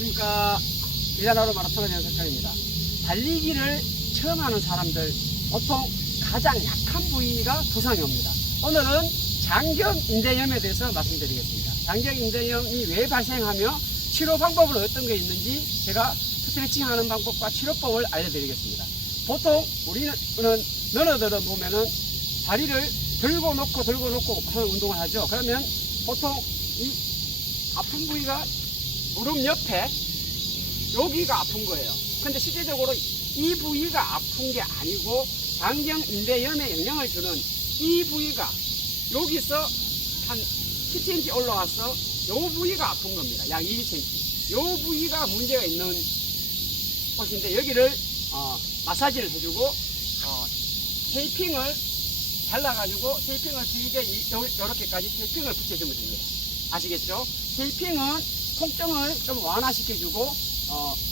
그러니까 밀라노 마라톤의 연습장입니다. 달리기를 처음 하는 사람들 보통 가장 약한 부위가 부상이 옵니다. 오늘은 장경인대염에 대해서 말씀드리겠습니다. 장경인대염이 왜 발생하며 치료 방법은 어떤 게 있는지 제가 스트레칭 하는 방법과 치료법을 알려드리겠습니다. 보통 우리는 너너들은 보면은 다리를 들고 놓고 하는 운동을 하죠. 그러면 보통 이 아픈 부위가 무릎 옆에 여기가 아픈 거예요. 근데 실제적으로 이 부위가 아픈 게 아니고 장경인대염에 영향을 주는 이 부위가 여기서 한 10cm 올라와서 이 부위가 아픈 겁니다. 약 20cm. 이 부위가 문제가 있는 곳인데 여기를 마사지를 해주고 테이핑을 잘라가지고 테이핑을 길게 이렇게까지 테이핑을 붙여주면 됩니다. 아시겠죠? 테이핑은 통증을 좀 완화시켜주고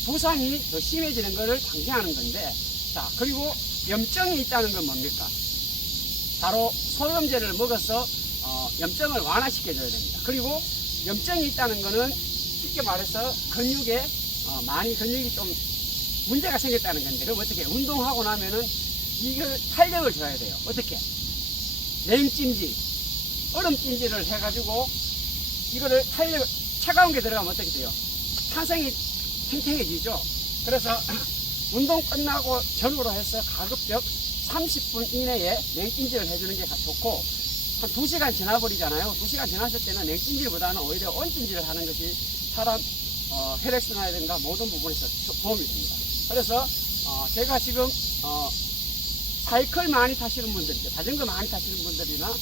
부상이 더 심해지는 것을 방지하는 건데, 자, 그리고 염증이 있다는 건 뭡니까? 바로 소염제를 먹어서 염증을 완화시켜줘야 됩니다. 그리고 염증이 있다는 거는 쉽게 말해서 근육에 많이 근육이 좀 문제가 생겼다는 건데, 그럼 어떻게 운동하고 나면은 이걸 탄력을 줘야 돼요. 어떻게? 냉찜질, 얼음찜질을 해가지고 이거를 탄력, 차가운 게 들어가면 어떻게 돼요? 탄성이 탱탱해지죠. 그래서 운동 끝나고 전후로 해서 가급적 30분 이내에 냉찜질을 해주는 게 좋고, 한 2시간 지나버리잖아요. 2시간 지났을 때는 냉찜질보다는 오히려 온찜질을 하는 것이 사람 혈액순환이라든가 모든 부분에서 도움이 됩니다. 그래서 제가 지금 사이클 많이 타시는 분들이죠. 자전거 많이 타시는 분들이나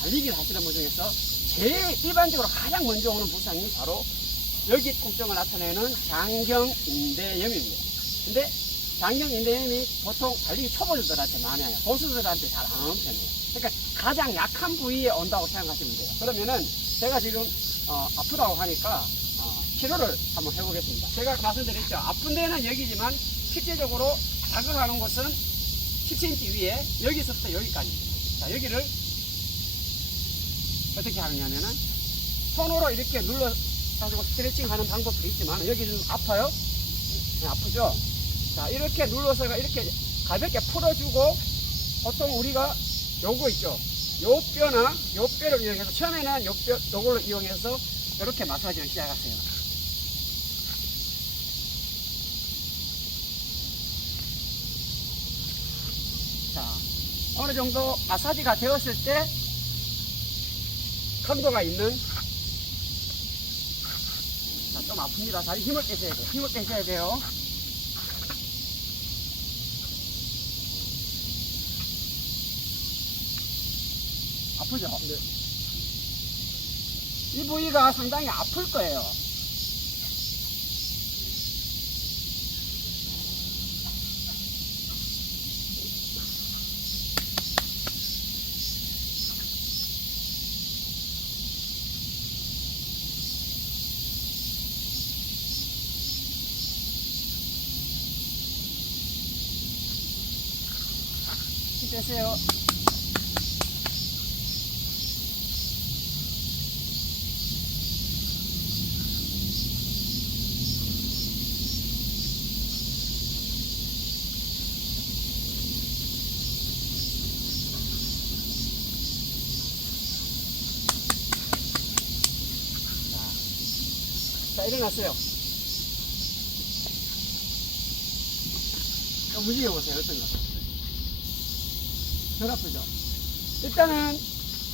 달리기를 하시는 분 중에서 제일 일반적으로 가장 먼저 오는 부상이 바로 여기 통증을 나타내는 장경인대염입니다. 근데 장경인대염이 보통 달리기 초보자들한테 많아요. 고수들한테 잘 안 오는 편이에요. 그러니까 가장 약한 부위에 온다고 생각하시면 돼요. 그러면은 제가 지금 아프다고 하니까 치료를 한번 해보겠습니다. 제가 말씀드렸죠. 아픈 데는 여기지만 실제적으로 자극하는 곳은 10cm 위에 여기서부터 여기까지. 자, 여기를 어떻게 하느냐면은 손으로 이렇게 눌러가지고 스트레칭 하는 방법도 있지만 여기는 아파요? 네, 아프죠? 자, 이렇게 눌러서 이렇게 가볍게 풀어주고, 보통 우리가 요거 있죠? 요 뼈나 요 뼈를 이용해서 처음에는 요 뼈, 요걸로 이용해서 이렇게 마사지를 시작하세요. 자, 어느 정도 마사지가 되었을 때 강도가 있는, 자, 좀 아픕니다. 다리 힘을 빼셔야 돼요. 힘을 빼셔야 돼요. 아프죠? 네. 이 부위가 상당히 아플 거예요. 힘 빼세요. 자, 일어났어요. 움직여보세요. 어떤가? 덜 아프죠? 일단은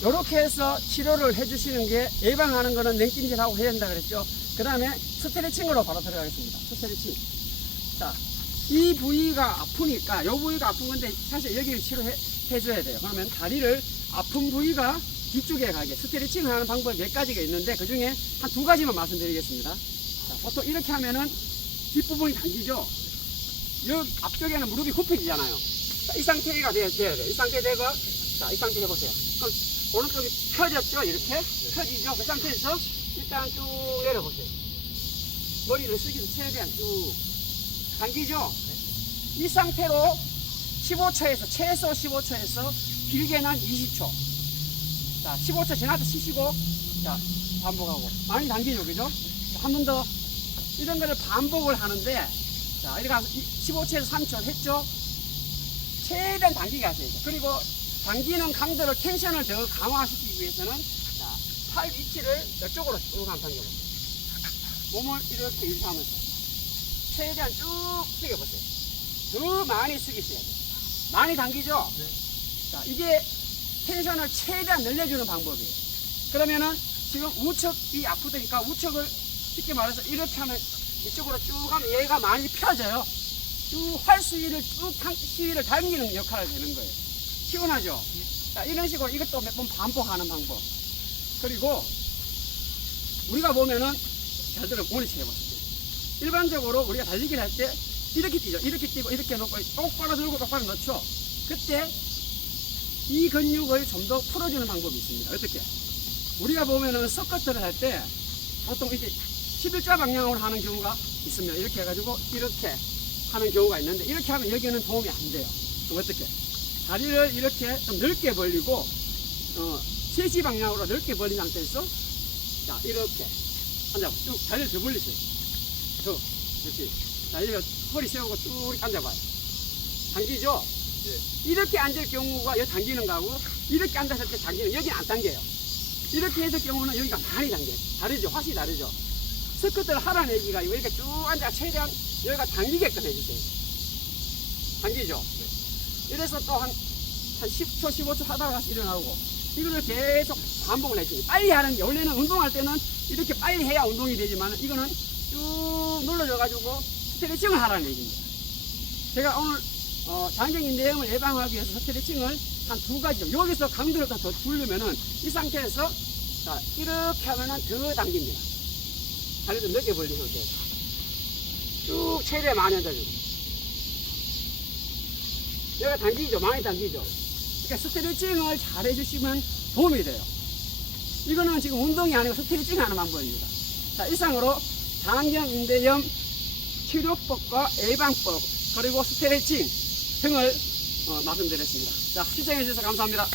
이렇게 해서 치료를 해주시는 게, 예방하는 거는 냉찜질하고 해야 된다 그랬죠. 그 다음에 스트레칭으로 바로 들어가겠습니다. 스트레칭. 자, 이 부위가 아프니까, 이 부위가 아픈 건데 사실 여기를 치료해줘야 돼요. 그러면 다리를 아픈 부위가 뒤쪽에 가게 스트레칭을 하는 방법이 몇 가지가 있는데, 그 중에 한 2가지만 말씀드리겠습니다. 자, 보통 이렇게 하면은 뒷부분이 당기죠. 여기 앞쪽에는 무릎이 굽혀지잖아요. 자, 이 상태가 돼야 돼요. 이 상태 되고, 자, 이 상태 해보세요. 그럼 오른쪽이 펴졌죠? 이렇게 펴지죠? 그 상태에서 일단 쭉 내려보세요. 머리를 숙여서 최대한 쭉 당기죠? 이 상태로 15초에서 최소 15초에서 길게는 20초. 자, 15초 지나서 쉬시고, 자, 반복하고. 많이 당기죠, 그죠? 한 번 더. 이런 거를 반복을 하는데, 자, 이렇게 15초에서 3초 했죠? 최대한 당기게 하셔야 돼요. 그리고 당기는 강도를 텐션을 더 강화시키기 위해서는, 자, 팔 위치를 이쪽으로 쭉 한번 당겨보세요. 몸을 이렇게 유지하면서 최대한 쭉 숙여보세요. 더 많이 숙이셔야 돼요. 많이 당기죠? 네. 자, 이게 텐션을 최대한 늘려주는 방법이에요. 그러면은 지금 우측이 아프다니까 우측을 쉽게 말해서 이렇게 하면 이쪽으로 쭉 하면 얘가 많이 펴져요. 쭉 활수위를 시위를 당기는 역할을 되는 거예요. 시원하죠? 자, 이런 식으로 이것도 몇 번 반복하는 방법. 그리고 우리가 보면은 잘 들어 모니터 해보세요. 일반적으로 우리가 달리기를 할 때 이렇게 뛰죠. 이렇게 뛰고 이렇게 놓고 똑바로 들고 똑바로 놓죠. 그때 이 근육을 좀 더 풀어주는 방법이 있습니다. 어떻게? 우리가 보면은 서커트를 할 때 보통 이렇게 11자 방향으로 하는 경우가 있습니다. 이렇게 해가지고 이렇게 하는 경우가 있는데 이렇게 하면 여기는 도움이 안 돼요. 그럼 어떻게? 다리를 이렇게 좀 넓게 벌리고 3시 방향으로 넓게 벌린 상태에서 자 이렇게 앉아봐. 쭉 다리를 더 벌리세요. 더 그렇지. 자 이렇게 허리 세우고 쭉 앉아봐요. 당기죠? 네. 이렇게 앉을 경우가 여기 당기는 거하고 이렇게 앉았을 때 당기는 여기는 안 당겨요. 이렇게 했을 경우는 여기가 많이 당겨요. 다르죠? 확실히 다르죠? 스쿼트를 하라내기가 이렇게 쭉 앉아 최대한 여기가 당기게끔 해주세요. 당기죠? 네. 이래서 또 한 10초, 15초 하다가 다시 일어나고 이거를 계속 반복을 해줍니다. 빨리 하는 게 원래는 운동할 때는 이렇게 빨리 해야 운동이 되지만 이거는 쭉 눌러줘가지고 스트레칭을 하라는 얘기입니다. 제가 오늘 장경인대염을 예방하기 위해서 스트레칭을 한 2가지 여기서 강도를 더 줄이면은 이 상태에서 자 이렇게 하면은 더 당깁니다. 다리를 넓게 벌린 상태에서 쭉 최대 많이 앉아주고 여기가 당기죠. 많이 당기죠. 그러니까 스트레칭을 잘 해주시면 도움이 돼요. 이거는 지금 운동이 아니고 스트레칭 하는 방법입니다. 자 이상으로 장경인대염 치료법과 예방법 그리고 스트레칭 등을 말씀드렸습니다. 자, 시청해 주셔서 감사합니다.